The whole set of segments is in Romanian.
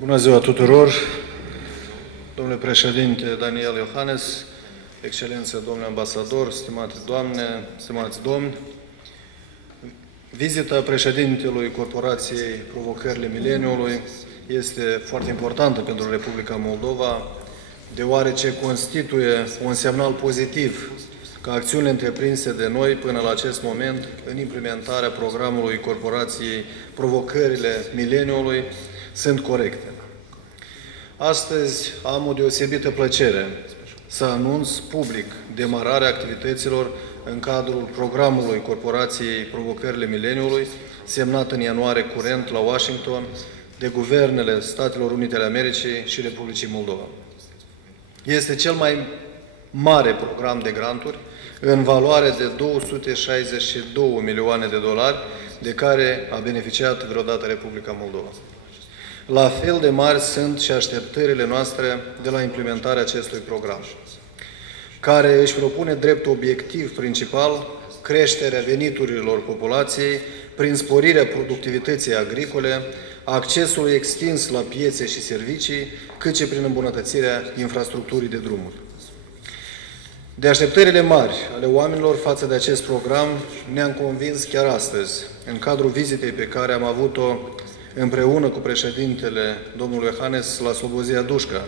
Bună ziua tuturor! Domnule președinte Daniel Iohannes, excelență domnule ambasador, stimate doamne, stimați domni, vizita președintelui Corporației Provocările Mileniului este foarte importantă pentru Republica Moldova, deoarece constituie un semnal pozitiv că acțiunile întreprinse de noi până la acest moment în implementarea programului Corporației Provocările Mileniului sunt corecte. Astăzi am o deosebită plăcere să anunț public demararea activităților în cadrul programului Corporației Provocările Mileniului, semnat în ianuarie curent la Washington de guvernele Statelor Unite ale Americii și Republicii Moldova. Este cel mai mare program de granturi în valoare de 262 milioane de dolari de care a beneficiat vreodată Republica Moldova. La fel de mari sunt și așteptările noastre de la implementarea acestui program, care își propune drept obiectiv principal creșterea veniturilor populației prin sporirea productivității agricole, accesul extins la piețe și servicii, cât și prin îmbunătățirea infrastructurii de drumuri. De așteptările mari ale oamenilor față de acest program ne-am convins chiar astăzi, în cadrul vizitei pe care am avut-o împreună cu președintele domnul Iohannes la Slobozia Dușca,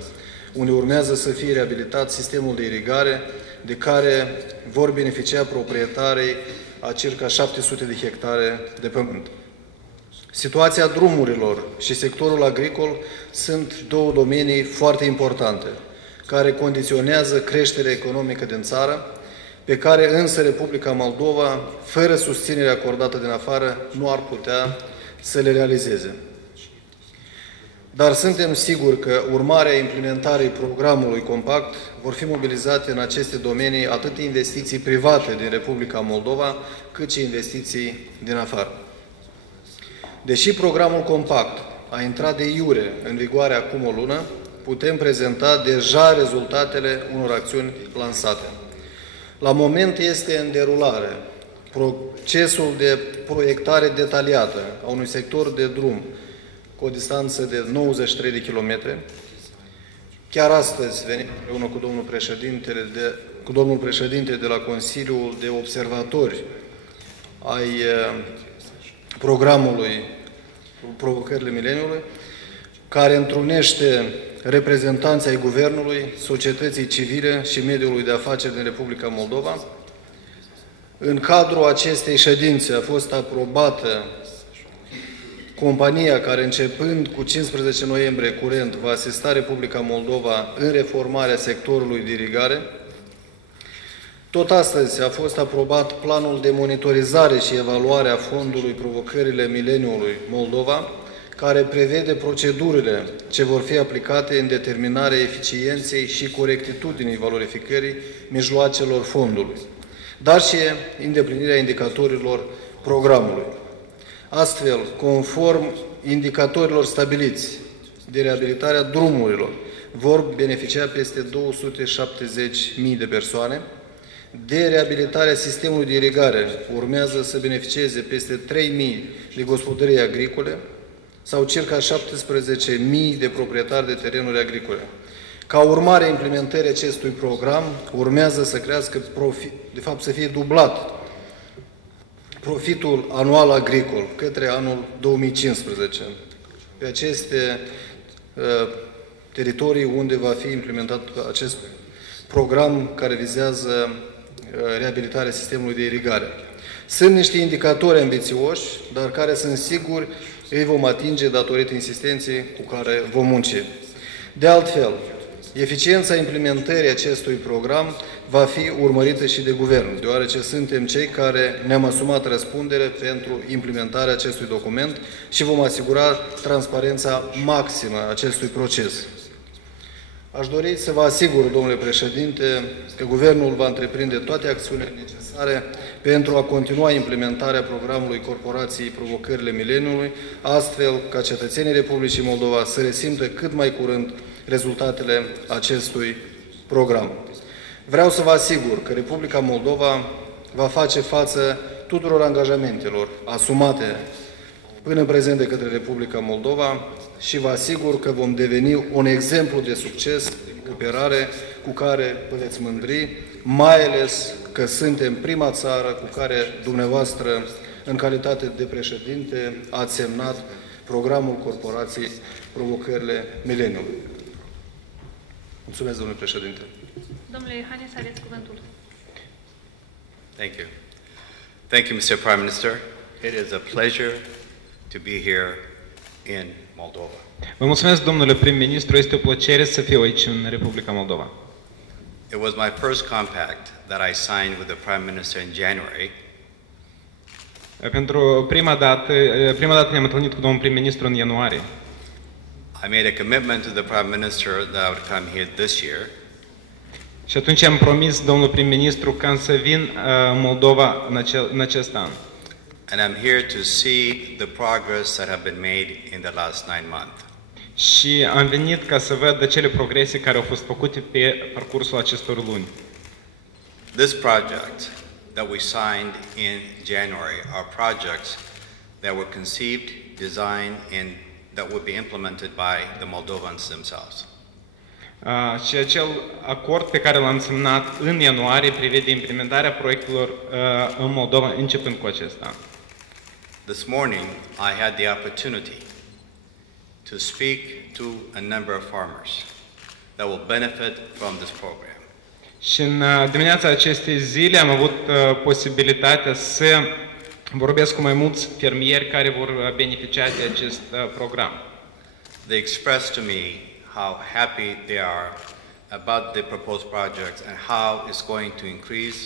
unde urmează să fie reabilitat sistemul de irigare de care vor beneficia proprietarii a circa 700 de hectare de pământ. Situația drumurilor și sectorul agricol sunt două domenii foarte importante, care condiționează creșterea economică din țară, pe care însă Republica Moldova, fără susținere acordată din afară, nu ar putea să le realizeze. Dar suntem siguri că, urmarea implementării programului compact, vor fi mobilizate în aceste domenii atât investiții private din Republica Moldova, cât și investiții din afară. Deși programul compact a intrat de iure în vigoare acum o lună, putem prezenta deja rezultatele unor acțiuni lansate. La moment este în derulare procesul de proiectare detaliată a unui sector de drum cu o distanță de 93 de kilometri. Chiar astăzi venim împreună cu domnul președinte de la Consiliul de Observatori ai programului Provocările Mileniului, care întrunește reprezentanții ai Guvernului, societății civile și mediului de afaceri din Republica Moldova. În cadrul acestei ședințe a fost aprobată compania care, începând cu 15 noiembrie curent, va asista Republica Moldova în reformarea sectorului de irigare. Tot astăzi a fost aprobat planul de monitorizare și evaluare a Fondului Provocările Mileniului Moldova, care prevede procedurile ce vor fi aplicate în determinarea eficienței și corectitudinii valorificării mijloacelor fondului, dar și îndeplinirea indicatorilor programului. Astfel, conform indicatorilor stabiliți de reabilitarea drumurilor, vor beneficia peste 270.000 de persoane. De reabilitarea sistemului de irigare urmează să beneficieze peste 3.000 de gospodării agricole sau circa 17.000 de proprietari de terenuri agricole. Ca urmare a implementării acestui program, urmează să crească, să fie dublat profitul anual agricol către anul 2015 pe aceste teritorii unde va fi implementat acest program care vizează reabilitarea sistemului de irigare. Sunt niște indicatori ambițioși, dar care sunt siguri îi vom atinge datorită insistenței cu care vom munci. De altfel, eficiența implementării acestui program va fi urmărită și de Guvern, deoarece suntem cei care ne-am asumat răspundere pentru implementarea acestui document și vom asigura transparența maximă a acestui proces. Aș dori să vă asigur, domnule președinte, că Guvernul va întreprinde toate acțiunile necesare pentru a continua implementarea programului Corporației Provocările Mileniului, astfel ca cetățenii Republicii Moldova să resimtă cât mai curând rezultatele acestui program. Vreau să vă asigur că Republica Moldova va face față tuturor angajamentelor asumate până în prezent de către Republica Moldova și vă asigur că vom deveni un exemplu de succes, de cooperare cu care vă veți mândri, mai ales că suntem prima țară cu care dumneavoastră, în calitate de președinte, ați semnat programul corporației Provocările Mileniului. Mulțumesc, domnule președinte. Domnule Iohannis, aveți cuvântul. Thank you. Thank you, Mr. Prime Minister. It is a pleasure to be here in Moldova. Vă mulțumesc, domnule prim-ministru, este o plăcere să fiu aici în Republica Moldova. It was my first compact that I signed with the Prime Minister in January. Pentru prima dată ne-am întâlnit cu domnul prim-ministru în ianuarie. I made a commitment to the Prime Minister that I would come here this year. Și atunci am promis domnul prim-ministru că să vin în Moldova în acest an. And I'm here to see the progress that have been made in the last 9 months. Și am venit ca să văd acele progrese care au fost făcute pe parcursul acestor luni. This project that we signed in January are projects that were conceived, designed, and that would be implemented by the Moldovans themselves. Și acel acord pe care l-am semnat în ianuarie prevede implementarea proiectelor în Moldova începând cu acest an. This morning I had the opportunity to speak to a number of farmers that will benefit from this program. Și în dimineața acestei zile am avut posibilitatea să vorbesc cu mai mulți fermieri care vor beneficia de acest program. They expressed to me how happy they are about the proposed projects and how it's going to increase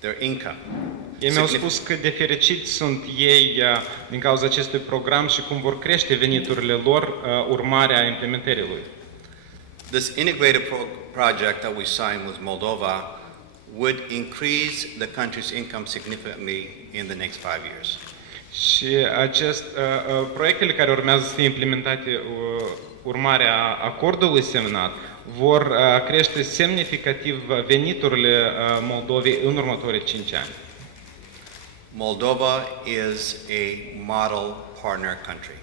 their income. Ei mi-au spus cât de fericiți sunt ei din cauza acestui program și cum vor crește veniturile lor urmarea implementării lui. This integrated project that we signed with Moldova would increase the country's income significantly in the next 5 years. Și proiectele care urmează să fie implementate urmarea acordului semnat vor crește semnificativ veniturile Moldovei în următorii 5 ani. Moldova is a model partner country.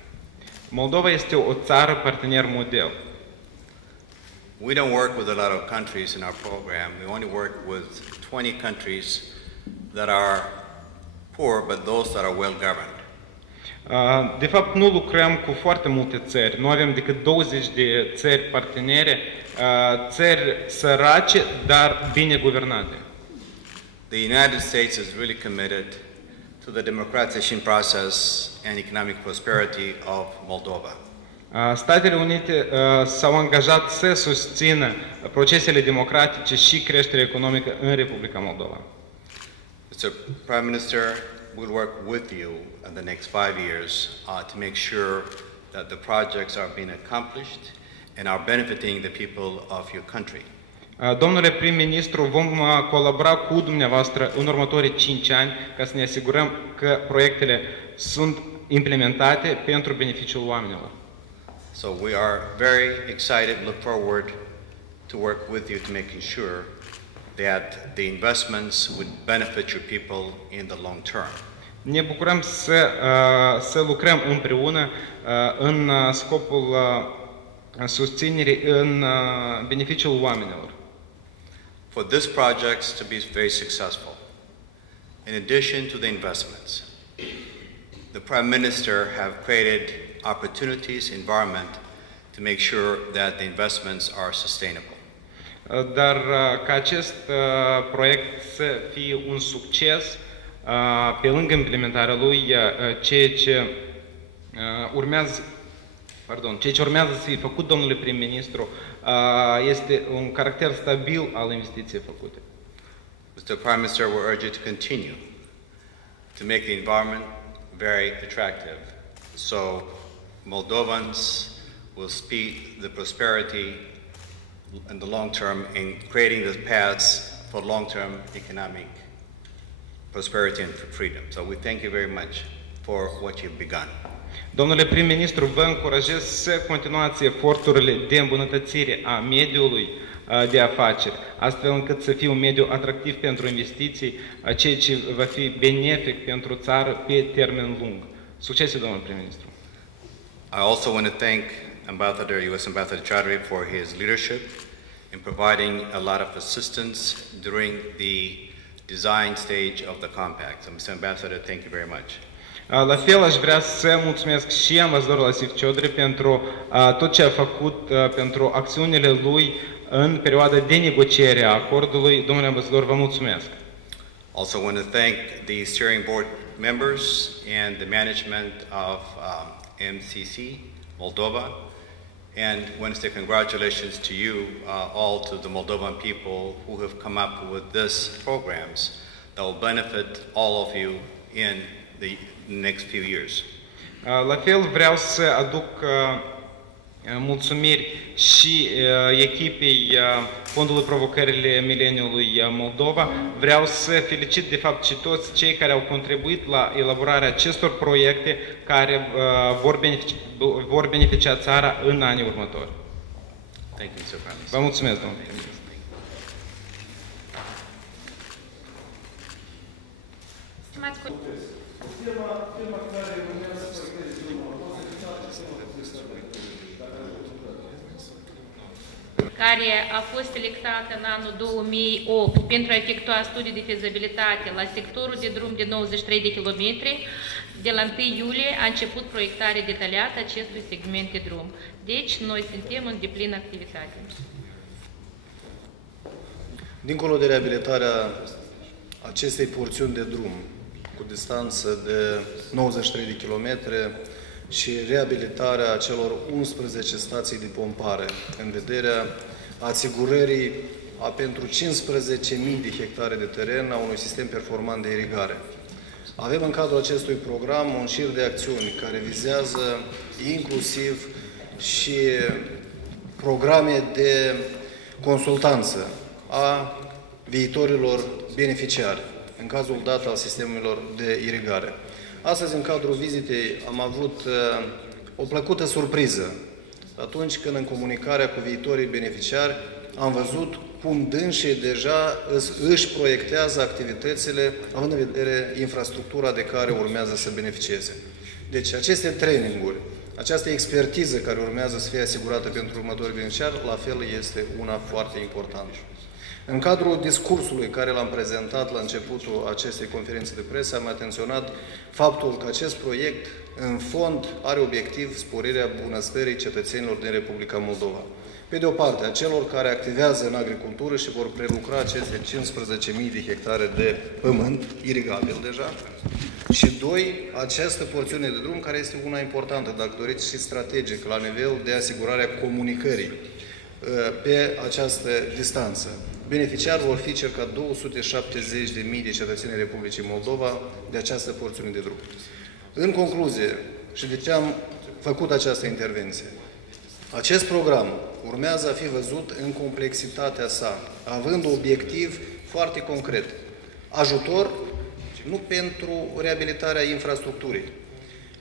Moldova este o țară partener model. We don't work with a lot of countries in our program. We only work with 20 countries that are poor, but those that are well governed. De fapt, nu lucrăm cu foarte multe țări. Nu avem decât 20 de țări partenere, țări sărace, dar bine guvernate. The United States is really committed to the democratization process and economic prosperity of Moldova. Statele Unite s-au angajat să susțină procesele democratice și creșterea economică în Republica Moldova. Mr. Prime Minister, we'll work with you in the next 5 years to make sure that the projects are being accomplished and are benefiting the people of your country. Domnule prim-ministru, vom colabora cu dumneavoastră în următorii 5 ani ca să ne asigurăm că proiectele sunt implementate pentru beneficiul oamenilor. So we are very excited, look forward to work with you to making sure that the investments would benefit your people in the long term. Ne bucurăm să lucrăm împreună în scopul susținerii în beneficiul oamenilor. For these projects to be very successful, in addition to the investments, the Prime Minister have created opportunities, environment to make sure that the investments are sustainable. Dar ca acest proiect să fie un succes, pe lângă implementarea lui, ceea ce urmează să fie făcut, domnule prim-ministru, este un caracter stabil al investiției făcute. Mr. Prime Minister, we urge you to continue to make the environment very attractive, so Moldovans will speed the prosperity in the long term in creating the paths for long-term economic prosperity and freedom. So we thank you very much for what you've begun. Domnule prim-ministru, vă încurajez să continuați eforturile de îmbunătățire a mediului de afaceri, astfel încât să fie un mediu atractiv pentru investiții, ceea ce va fi benefic pentru țară pe termen lung. Succes, domnul prim-ministru! I also want to thank U.S. Ambassador Chaudhary for his leadership in providing a lot of assistance during the design stage of the compact. So, Mr. Ambassador, thank you very much. La fel, aș vrea să mulțumesc și ambasadorul Asif Chaudhary pentru tot ce a făcut pentru acțiunile lui în perioada de negociere a acordului. Domnule ambasador, vă mulțumesc. Also want to thank the steering board members and the management of MCC Moldova, and want to say congratulations to you all, to the Moldovan people who have come up with these programs that will benefit all of you in the next few years. La fel vreau să aduc mulțumiri și echipei Fondului Provocările Mileniului Moldova. Vreau să felicit de fapt și toți cei care au contribuit la elaborarea acestor proiecte care vor beneficia țara în anii următori. Thank you, Mr. Prime Minister. Vă mulțumesc, domnule. Stimați colegi, care a fost selectată în anul 2008 pentru a efectua studii de fezabilitate la sectorul de drum de 93 de kilometri, de la 1 iulie a început proiectarea detaliată acestui segment de drum. Deci, noi suntem în deplină activitate. Dincolo de reabilitarea acestei porțiuni de drum, cu distanță de 93 de kilometri, și reabilitarea celor 11 stații de pompare în vederea asigurării pentru 15.000 de hectare de teren a unui sistem performant de irigare. Avem în cadrul acestui program un șir de acțiuni care vizează inclusiv și programe de consultanță a viitorilor beneficiari, în cazul dat al sistemelor de irigare. Astăzi, în cadrul vizitei, am avut o plăcută surpriză atunci când, în comunicarea cu viitorii beneficiari, am văzut cum dânsii deja își proiectează activitățile, având în vedere infrastructura de care urmează să beneficieze. Deci, aceste traininguri, această expertiză care urmează să fie asigurată pentru următorii beneficiari, la fel este una foarte importantă. În cadrul discursului care l-am prezentat la începutul acestei conferințe de presă, am atenționat faptul că acest proiect, în fond, are obiectiv sporirea bunăstării cetățenilor din Republica Moldova. Pe de o parte, a celor care activează în agricultură și vor prelucra aceste 15.000 de hectare de pământ, irigabil deja, și doi, această porțiune de drum care este una importantă, dacă doriți, și strategică, la nivel de asigurarea comunicării pe această distanță. Beneficiari vor fi circa 270.000 de cetățeni Republicii Moldova de această porțiune de drum. În concluzie, și de ce am făcut această intervenție, acest program urmează a fi văzut în complexitatea sa, având obiectiv foarte concret. Ajutor nu pentru reabilitarea infrastructurii,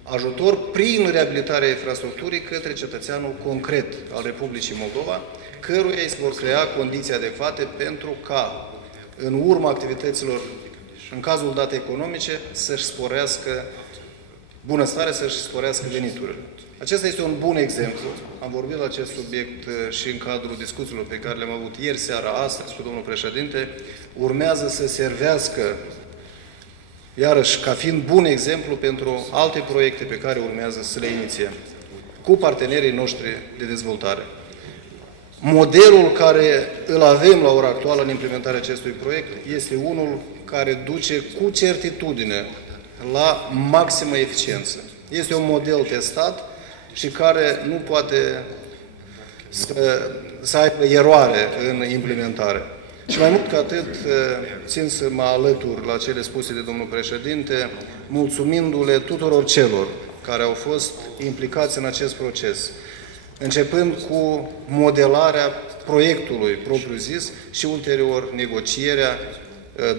ajutor prin reabilitarea infrastructurii către cetățeanul concret al Republicii Moldova, căruia îi se vor crea condiții adecvate pentru ca, în urma activităților, în cazul dat economice, să-și sporească bunăstarea, să-și sporească veniturile. Acesta este un bun exemplu. Am vorbit la acest subiect și în cadrul discuțiilor pe care le-am avut ieri seara, astăzi, cu domnul președinte. Urmează să servească, iarăși, ca fiind bun exemplu pentru alte proiecte pe care urmează să le inițiem cu partenerii noștri de dezvoltare. Modelul care îl avem la ora actuală în implementarea acestui proiect este unul care duce cu certitudine la maximă eficiență. Este un model testat și care nu poate să aibă eroare în implementare. Și mai mult ca atât, țin să mă alătur la cele spuse de domnul președinte, mulțumindu-le tuturor celor care au fost implicați în acest proces, începând cu modelarea proiectului propriu-zis și ulterior negocierea,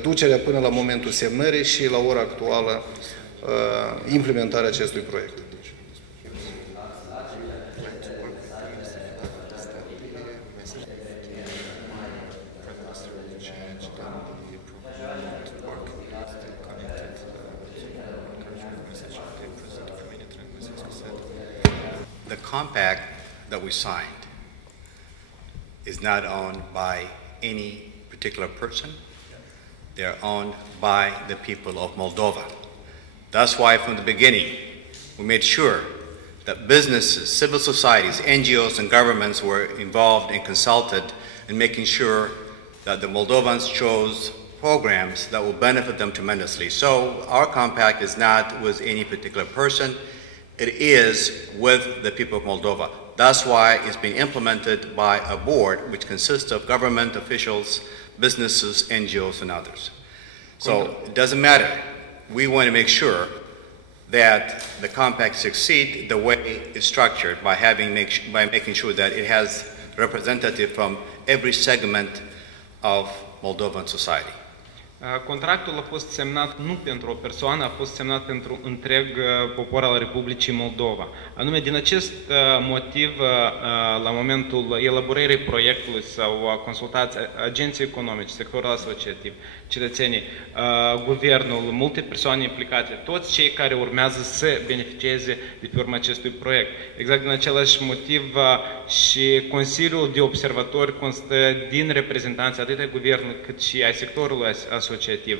ducerea până la momentul semnării și la ora actuală implementarea acestui proiect. the compact that we signed is not owned by any particular person. They're owned by the people of Moldova. That's why from the beginning, we made sure that businesses, civil societies, NGOs, and governments were involved and consulted in making sure that the Moldovans chose programs that will benefit them tremendously. So our compact is not with any particular person, it is with the people of Moldova. That's why it's being implemented by a board which consists of government officials, businesses, NGOs, and others. So it doesn't matter. We want to make sure that the compact succeed the way it's structured by making sure that it has representative from every segment of Moldovan society. Contractul a fost semnat nu pentru o persoană, a fost semnat pentru întreg popor al Republicii Moldova. Anume, din acest motiv, la momentul elaborării proiectului sau consultați agenții economici, sectorul asociativ, cetățenii, guvernul, multe persoane implicate, toți cei care urmează să beneficieze de pe urma acestui proiect. Exact din același motiv și Consiliul de Observatori constă din reprezentanți atât ai guvernului cât și ai sectorului asociativ.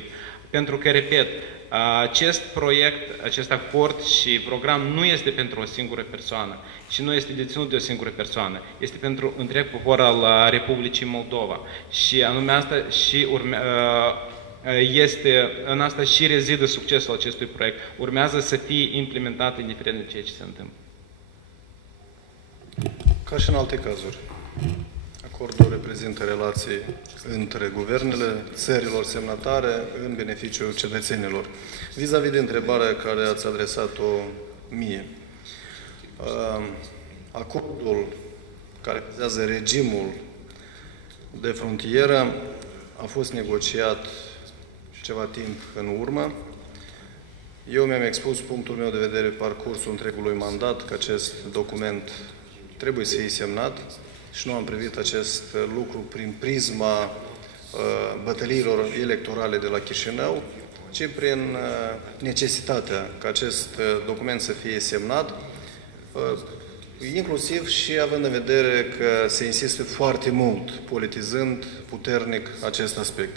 Pentru că, repet, acest proiect, acest acord și program nu este pentru o singură persoană și nu este deținut de o singură persoană. Este pentru întreg popor al Republicii Moldova. Și anume asta și în asta și rezidă succesul acestui proiect. Urmează să fie implementat indiferent de ceea ce se întâmplă. Ca și în alte cazuri, acordul reprezintă relații între guvernele țărilor semnatare în beneficiul cetățenilor. Vis-a-vis de întrebarea care ați adresat-o mie, acordul care vizează regimul de frontieră a fost negociat ceva timp în urmă. Eu mi-am expus punctul meu de vedere pe parcursul întregului mandat că acest document trebuie să fie semnat și nu am privit acest lucru prin prisma bătăliilor electorale de la Chișinău, ci prin necesitatea ca acest document să fie semnat, inclusiv și având în vedere că se insistă foarte mult, politizând puternic acest aspect.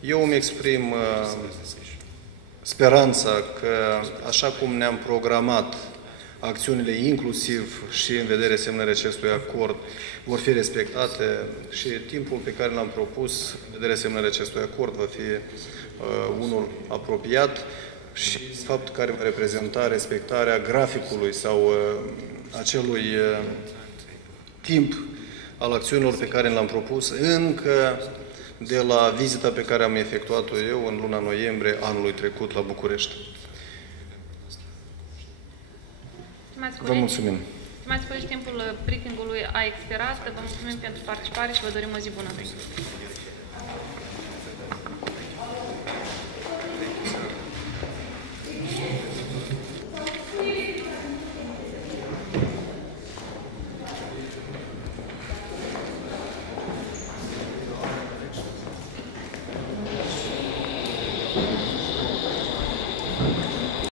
Eu îmi exprim speranța că, așa cum ne-am programat acțiunile, inclusiv și în vederea semnării acestui acord, vor fi respectate și timpul pe care l-am propus în vederea semnării acestui acord va fi unul apropiat și faptul care va reprezenta respectarea graficului sau acelui timp al acțiunilor pe care l-am propus încă de la vizita pe care am efectuat-o eu în luna noiembrie anului trecut la București. Vă mulțumim! Stimați colegi, timpul briefingului a expirat. Vă mulțumim pentru participare și vă dorim o zi bună.